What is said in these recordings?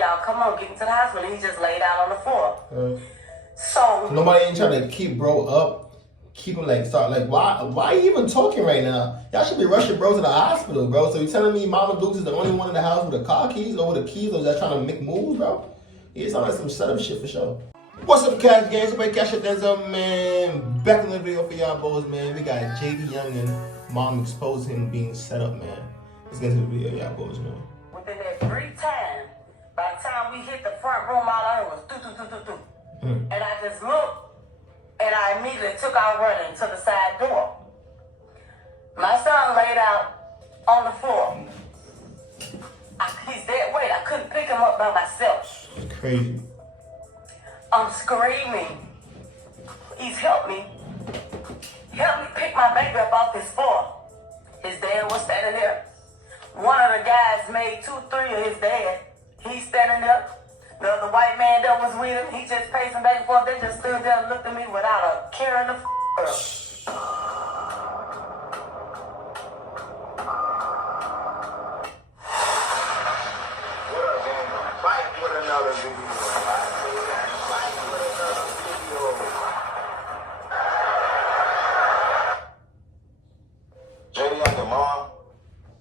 y'all, come on, get him to the hospital. He just laid out on the floor. So nobody ain't trying to keep bro up, keep him like start like why you even talking right now? Y'all should be rushing bro to the hospital, bro. So you telling me Mama Dukes is the only one in the house with the car keys or with the keys, or y'all trying to make moves, bro? Yeah, it's not like some setup shit for sure. What's up, Cash Games? Everybody, CASHOUT, Denzel, man. Back in the video for y'all boys, man. We got JayDaYoungan's mom exposed him being set up, man. Let's get into the video, y'all boys, man. Within that brief time, by the time we hit the front room, all I heard was do. And I just looked, and I immediately took out running to the side door. My son laid out on the floor. He's dead weight. I couldn't pick him up by myself. It's crazy. I'm screaming. Please help me. Help me pick my baby up off this floor. His dad was standing there. One of the guys made 2-3 of his dad. He's standing there. The other white man that was with him, he just pacing back and forth. They just stood there and looked at me without a care in the world. What up, gang? Fight with another video. JayDaYoungan's mom.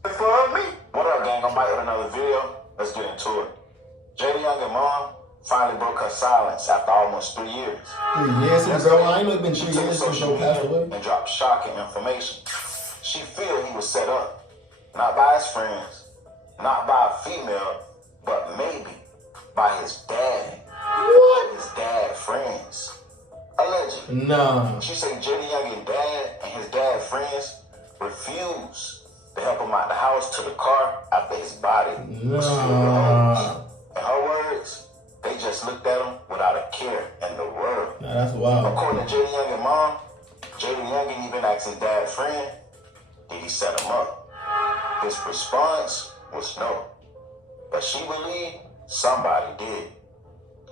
For me. What up, gang? I'm back with another video. Let's get into it. JayDaYoungan's mom finally broke her silence after almost 3 years. 3 years, bro. I ain't know it's been 3 years since social bro passed away. And dropped shocking information. She feel he was set up, not by his friends, not by a female, but maybe by his dad. What? His dad friends. Allegedly. Nah. She said JayDaYoungan's dad and his dad friends refused to help him out the house to the car after his body was filled with holes. In her words, they just looked at him without a care in the world. Nah, that's wild. According to JayDaYoungan's mom, JayDaYoungan even asked his dad's friend, did he set him up? His response was no. But she believed somebody did.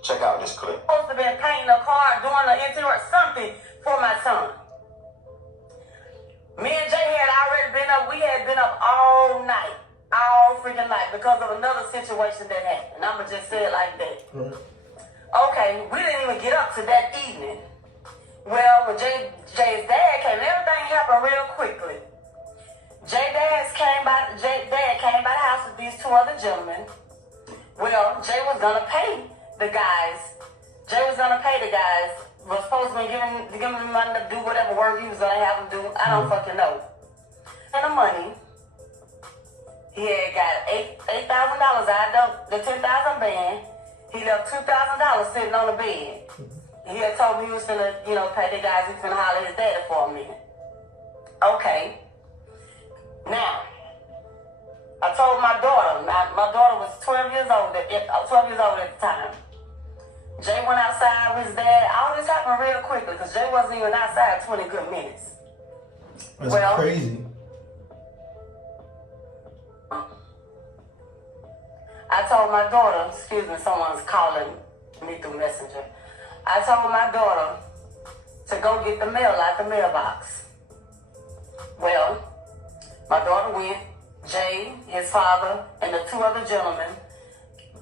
Check out this clip. Supposed to be painting a car, doing an interior, something for my son. Me and Jay had already been up. We had been up all night. All freaking night because of another situation that happened. I'ma just say it like that. Okay, we didn't even get up to that evening. Well, when Jay's dad came, everything happened real quickly. Jay's dad came by the house with these 2 other gentlemen. Well, Jay was gonna pay the guys. Was supposed to be giving them money to do whatever work he was gonna have them do. I don't fucking know. And the money. He had got $8,000 out of the $10,000 band. He left $2,000 sitting on the bed. He had told me he was finna, pay the guys. He was finna holler at his daddy for a minute. Okay. Now, I told my daughter. My daughter was 12 years old at the time. Jay went outside with his dad. All this happened real quickly because Jay wasn't even outside 20 good minutes. That's crazy. I told my daughter, someone's calling me through Messenger. I told my daughter to go get the mail out the mailbox. Well, my daughter went. Jay, his father, and the 2 other gentlemen,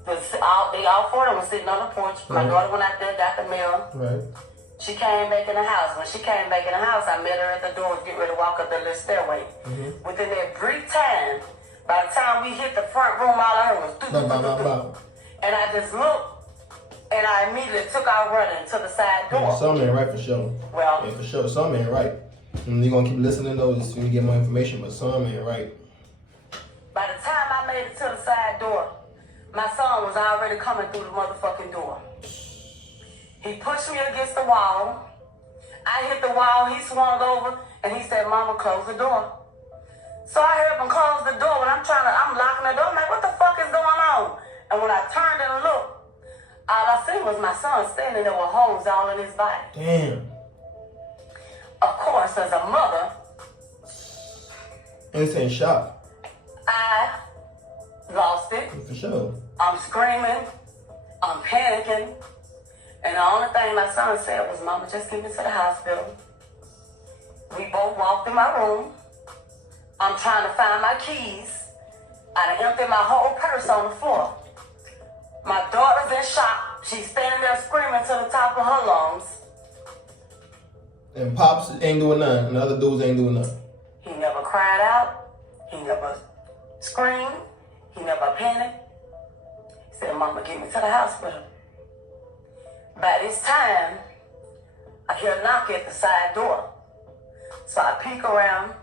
all 4 of them were sitting on the porch. My daughter went out there, got the mail. Right. She came back in the house. When she came back in the house, I met her at the door, getting ready to walk up the little stairway. Within that brief time, by the time we hit the front room, all I heard was do. And I just looked, and I immediately took out running to the side door. Yeah, something ain't right for sure. Well, yeah, for sure, something ain't right. And you're gonna keep listening to those when you get more information, but something ain't right. By the time I made it to the side door, my son was already coming through the motherfucking door. He pushed me against the wall. I hit the wall, he swung over, and he said, "Mama, close the door." So I heard him close the door. When I'm locking the door. I'm like, what the fuck is going on? And when I turned and looked, all I seen was my son standing there with holes all in his body. Damn. Of course, as a mother, Instant shock. I lost it. For sure. I'm screaming. I'm panicking. And the only thing my son said was, "Mama, just get me to the hospital." We both walked in my room. I'm trying to find my keys. I done emptied my whole purse on the floor. My daughter's in shock. She's standing there screaming to the top of her lungs. And Pops ain't doing nothing. And the other dudes ain't doing nothing. He never cried out. He never screamed. He never panicked. He said, Mama, get me to the hospital. By this time, I hear a knock at the side door. So I peek around,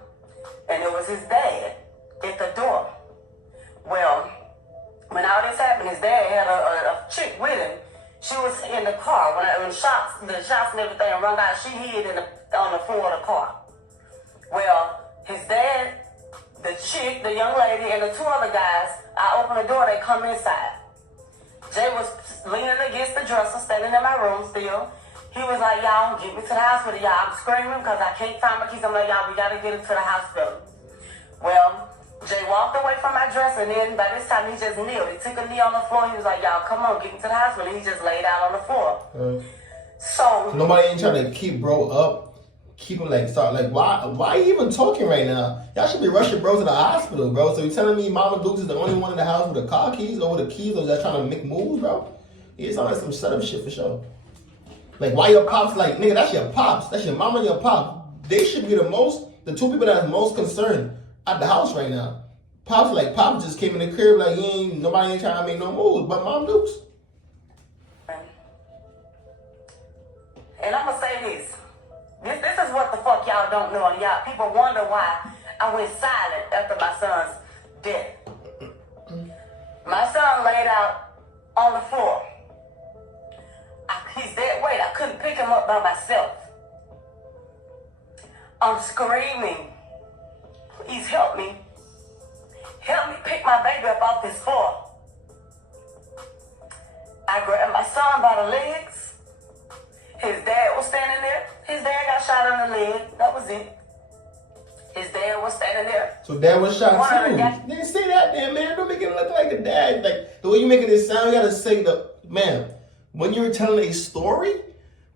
and it was his dad at the door. Well, when all this happened, his dad had a chick with him. She was in the car. When the shots and everything rung out, she hid on the floor of the car. Well, his dad, the chick, the young lady, and the two other guys, I open the door, they come inside. Jay was leaning against the dresser, standing in my room still. He was like, y'all, get me to the hospital, y'all. I'm screaming because I can't find my keys. I'm like, y'all, we got to get him to the hospital. Well, Jay walked away from my dresser, and then by this time, he just kneeled. He took a knee on the floor. He was like, y'all, come on, get me to the hospital. And he just laid out on the floor. So nobody ain't trying to keep bro up. Keep him like, start like, why you even talking right now? Y'all should be rushing bro to the hospital, bro. So you telling me Mama Dukes is the only one in the house with the car keys or with the keys, or just trying to make moves, bro? It's not like some setup shit for sure. Like, why your pops like, nigga, that's your pops. That's your mama and your pop. They should be the two people that are most concerned at the house right now. Pops just came in the crib like, nobody ain't trying to make no moves but Mom Dukes. And I'm going to say this. This is what the fuck y'all don't know. And y'all, people wonder why I went silent after my son's death. My son laid out on the floor. He's dead weight. I couldn't pick him up by myself. I'm screaming. Please help me. Help me pick my baby up off this floor. I grabbed my son by the legs. His dad was standing there. His dad got shot on the leg. That was it. His dad was standing there. So dad was shot too. Nigga, say that there, man. Don't make it look like the dad. Like, the way you making it sound, you gotta say man, when you're telling a story,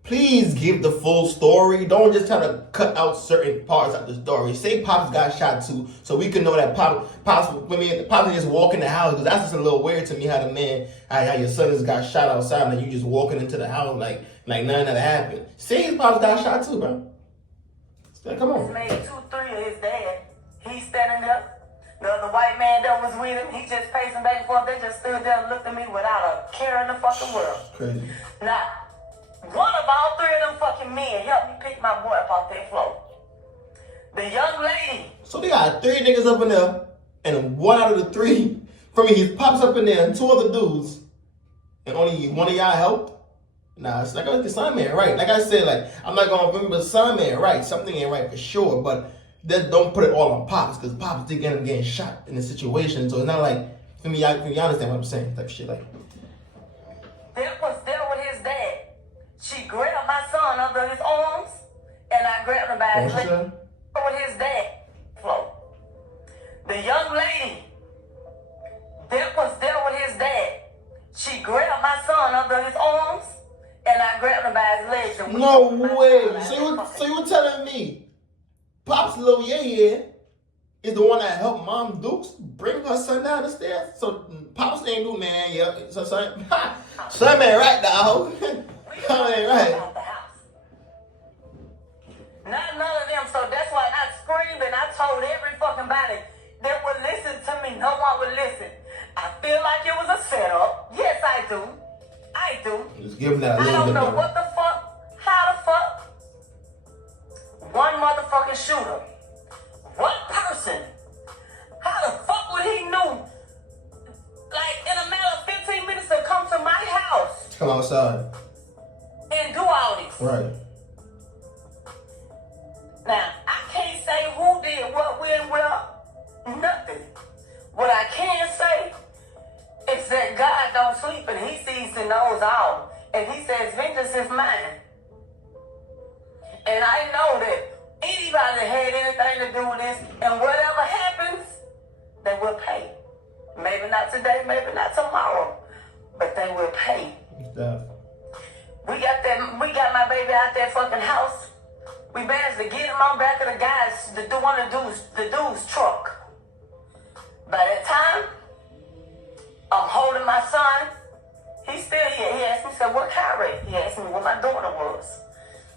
please give the full story. Don't just try to cut out certain parts of the story. Say Pops got shot too, so we can know that Pops didn't just walk in the house, because that's just a little weird to me, how your son just got shot outside and you just walking into the house like nothing ever happened. Say his Pops got shot too, bro. Come on. He made 2-3 of his dad. He's standing there. The white man that was with him, he just pacing back and forth. They just stood there and looked at me without a care in the fucking world. Crazy. Now, one of all three of them fucking men helped me pick my boy up off that floor. The young lady. So they got 3 niggas up in there, and one out of the 3, he pops up in there, and 2 other dudes, and only one of y'all helped? Nah, it's like, the son man, right? Like I said, like, I'm not gonna remember the son man, right? Something ain't right for sure, but then don't put it all on Pops, because Pops did get him getting shot in this situation, so it's not like, for me, y'all understand what I'm saying, type of shit, like. That was there with his dad. She grabbed my son under his arms, and I grabbed him by his leg with his dad. Flow. The young lady that was there with his dad, she grabbed my son under his arms, and I grabbed him by his legs. And no way. So you were telling me Pops little yeah is the one that helped Mom Dukes bring her son down the stairs? So Pops ain't do man, yeah. So son man right, dog. Son ain't right. Not none of them. So that's why I screamed and I told every fucking body that would listen to me. No one would listen. I feel like it was a setup. Yes, I do. I do. Just give him that a little I don't bit know better. what the fuck, how the fuck. One motherfucking shooter. One person. How the fuck would he know? Like in a matter of 15 minutes to come to my house. Come outside. And do all this. Right. Now, I can't say who did what, when, where, nothing. What I can say is that God don't sleep and he sees and knows all. And he says, vengeance is mine. And I know that anybody that had anything to do with this, and whatever happens, they will pay. Maybe not today, maybe not tomorrow, but they will pay. Yeah. We got my baby out that fucking house. We managed to get him on back of the dude's truck. By that time, I'm holding my son. said, what Kyrie? He asked me where my daughter was.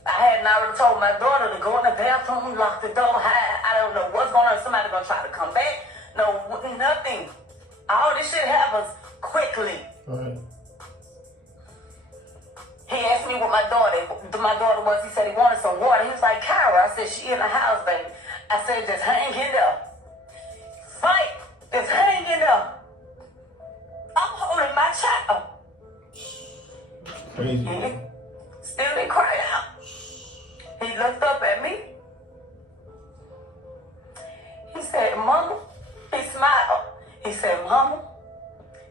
I hadn't already told my daughter to go in the bathroom, lock the door, hide. I don't know what's going on. Somebody gonna try to come back. No, nothing. All this shit happens quickly. Right. He asked me what my daughter was. He said he wanted some water. He was like, Kyra. I said, she in the house, baby. I said, just hang in there. Fight. Just hang in there. I'm holding my child. Crazy. He still didn't cry out. He looked up at me. He said, Mama. He smiled. He said, Mama.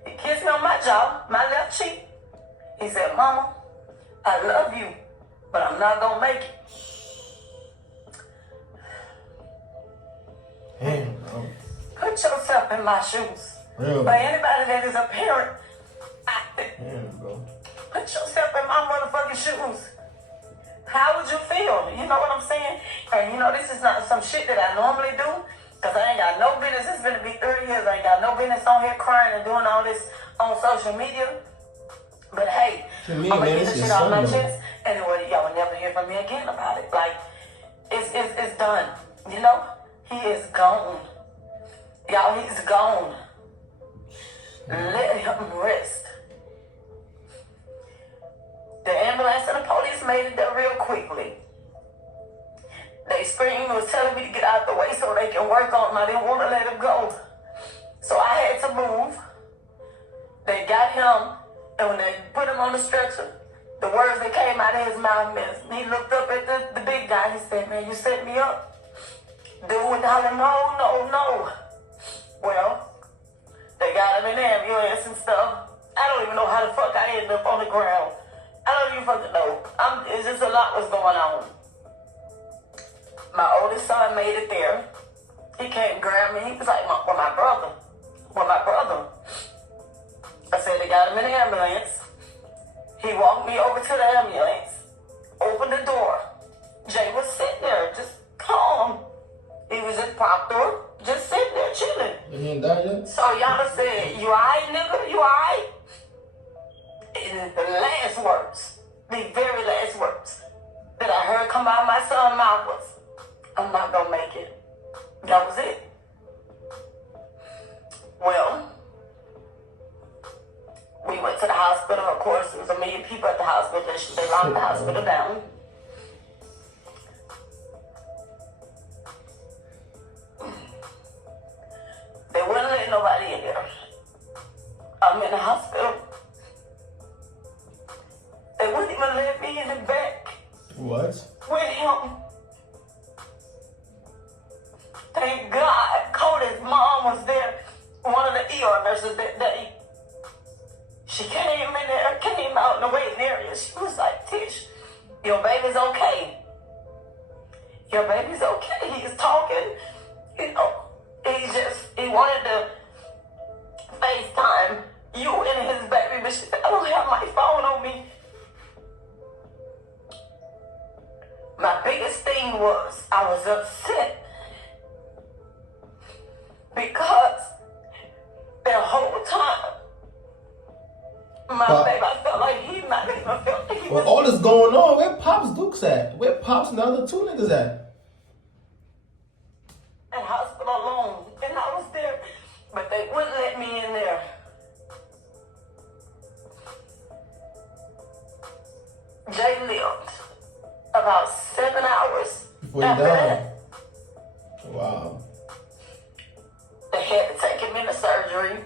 He kissed me on my jaw, my left cheek. He said, Mama, I love you, but I'm not gonna make it. Damn, bro. Put yourself in my shoes. Real. For anybody that is a parent, Damn, bro. put yourself in my motherfucking shoes. How would you feel? You know what I'm saying? And you know, this is not some shit that I normally do, because I ain't got no business. It's gonna be 30 years. I ain't got no business on here crying and doing all this on social media. But hey, To me, I'm gonna man, get it's this shit your off my son, though. chest. Anyway, y'all will never hear from me again about it. Like, it's done. You know? He is gone. Y'all, he's gone. Let him rest. The ambulance and the police made it there real quickly. They screamed and was telling me to get out the way so they can work on him. I didn't want to let him go. So I had to move. They got him, and when they put him on the stretcher, the words that came out of his mouth, man, he looked up at the big guy. He said, man, you set me up. Dude went hollering, no. Well, they got him in the ambulance and stuff. I don't even know how the fuck I ended up on the ground. I don't even fucking know. It's just a lot was going on. My oldest son made it there. He came and grabbed me. He was like, well, my brother. I said, they got him in the ambulance. He walked me over to the ambulance, opened the door. Jay was sitting there, just calm. He was just propped up, just sitting there chilling. You ain't died yet? So y'all said, you alright, nigga? You alright? And the last words, the very last words that I heard come out of my son's mouth was, I'm not gonna make it. That was it. Well, we went to the hospital. Of course, there was 1 million people at the hospital. They locked the hospital down. They wouldn't let nobody in there. I'm in the hospital. They wouldn't even let me in the back What? with him. Thank God Cody's mom was there, one of the ER nurses that day. She came in there, came out in the waiting area. She was like, Tish, your baby's okay. Your baby's okay. He's talking, you know. He wanted to FaceTime you and his baby, but she said, I don't have my phone on me. My biggest thing was I was upset because the whole time, my baby, I felt like he might even felt like he Well, was. all this going on, where Pops Dukes at? Where Pops and the other 2 niggas at? In hospital alone, and I was there, but they wouldn't let me in there. Jay lived about 7 hours Before you after died? that. Wow. They had to take him into surgery.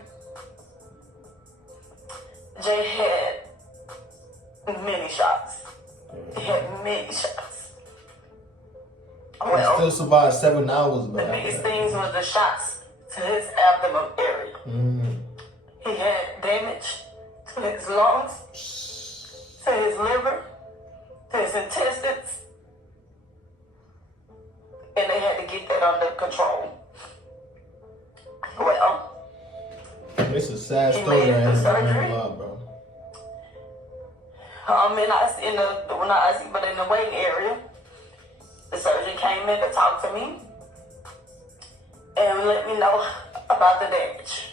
Jay had many shots. He had many shots. He Well, still survived 7 hours, the but biggest things was the shots to his abdomen area. He had damage to his lungs, to his liver, to his intestines, and they had to get that under control. Well, It's a sad He story made right the here, surgery. bro. but in the waiting area, the surgeon came in to talk to me and let me know about the damage.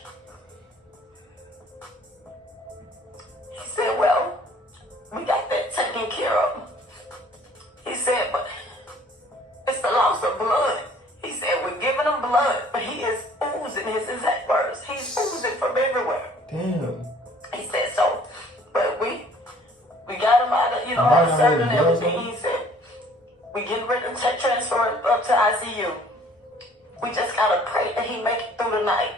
He said, well, you know, I'm serving and everything. He said, we getting ready to transfer it up to ICU. We just gotta pray that he make it through the night.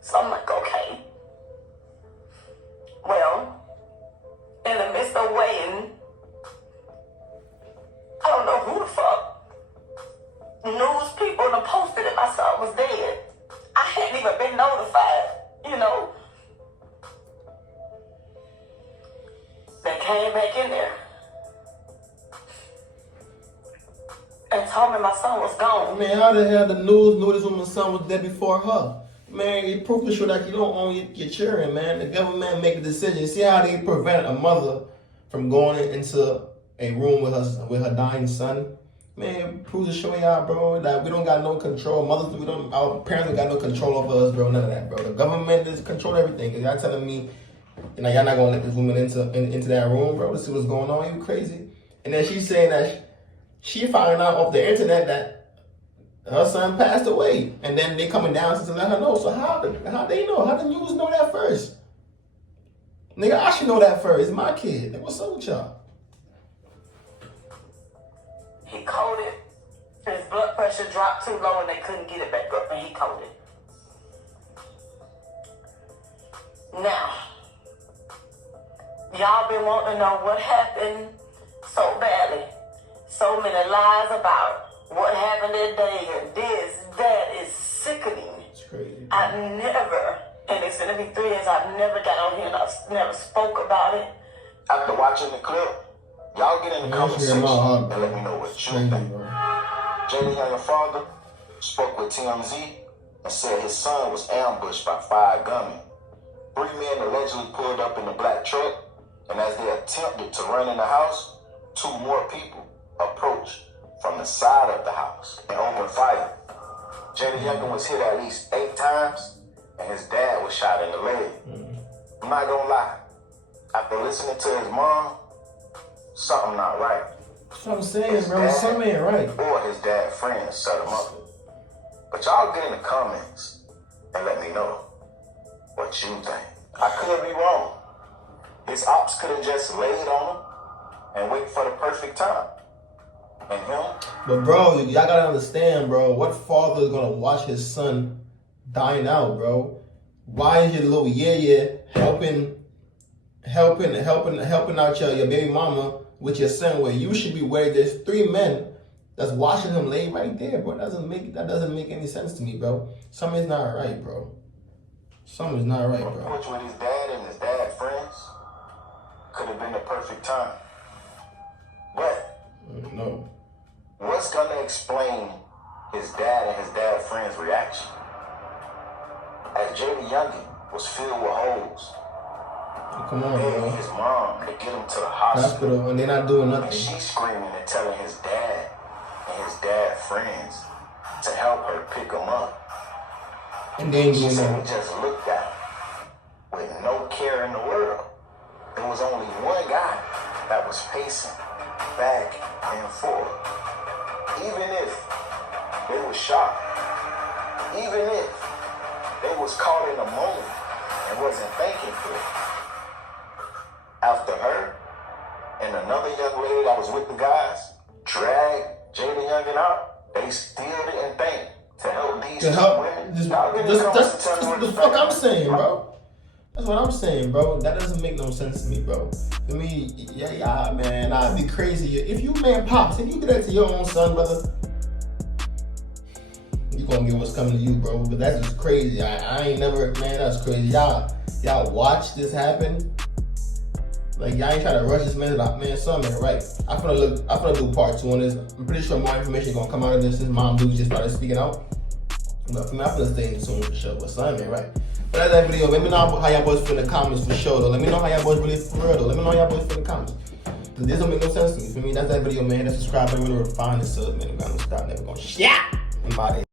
So I'm like, okay. Well, in the midst of waiting, I don't know who the fuck news people done posted that my son was dead. I hadn't even been notified, you know. They came back in there and told me my son was gone. Man, how the hell the news knew this woman's son was dead before her? Man, it proved to show that you don't own your children, man. The government make a decision. See how they prevent a mother from going into a room with her dying son? Man, it proves to show y'all, bro, that we don't got no control. Our parents don't got no control over us, bro. None of that, bro. The government is control everything. Cause y'all telling me, y'all not gonna let this woman into that room, bro, to see what's going on. You crazy? And then she's saying that she found out off the internet that her son passed away, and then they coming down to let her know. So how they know? How the news know that first? Nigga, I should know that first. It's my kid. What's up with y'all? He coded. His blood pressure dropped too low, and they couldn't get it back up, and he coded. Now, y'all been wanting to know what happened so badly. So many lies about what happened that day and this, that is sickening. It's crazy. I've never, and it's gonna be 3 years, I've never got on here and I've never spoke about it. After watching the clip, y'all get in the comment section and let me know what you think. JayDaYoungan's father spoke with TMZ and said his son was ambushed by 5 gunmen. 3 men allegedly pulled up in a black truck, and as they attempted to run in the house, 2 more people approached from the side of the house and opened fire. JayDaYoungan was hit at least 8 times, and his dad was shot in the leg. I'm not gonna lie. After listening to his mom, something not right. That's what I'm saying, bro. Something ain't right. Or his dad friends set him up. But y'all get in the comments and let me know what you think. I could be wrong. His ops could have just laid on him and wait for the perfect time. And him. But bro, y'all gotta understand, bro. What father is gonna watch his son dying out, bro? Why is your little helping out your baby mama with your son, where you should be where there's 3 men that's watching him lay right there, bro? That doesn't make any sense to me, bro. Something's not right, bro. Something's not right, bro. Which with his dad and his dad friends could have been the perfect time. But no. What's gonna explain his dad and his dad friends' reaction? As JayDaYoungan was filled with holes. Come on, bro. His mom to get him to the hospital, and they're not doing nothing. And she's screaming and telling his dad and his dad friends to help her pick him up. And then she said we just looked at him with no care in the world. There was only one guy that was pacing back and forth. Even if they were shocked, even if they was caught in a moment and wasn't thinking clear. After her and another young lady that was with the guys dragged JayDaYoungan out, they still didn't think to help these women. That's what the fuck I'm saying, bro. That's what I'm saying, bro. That doesn't make no sense to me, bro. To me, yeah, man, I'd be crazy. If you, man, pops, if you do that to your own son, brother, you gonna get what's coming to you, bro. But that's just crazy. I ain't never, man, that's crazy. Y'all watch this happen. Like, y'all ain't trying to rush this man. Like, man, something ain't right. I'm gonna do part 2 on this. I'm pretty sure more information gonna come out of this since Mom Dude just started speaking out. But for me, I'm gonna stay in tune for sure. But something ain't right. But that's that video. Let me know how y'all boys feel in the comments for sure, though. Let me know how y'all boys really for real, though. Let me know how y'all boys feel in the comments. Cause this don't make no sense to me. For me, that's that video, man. That subscribe button, really refine this, man. I'm gonna stop, never gonna shit. I'm out of here.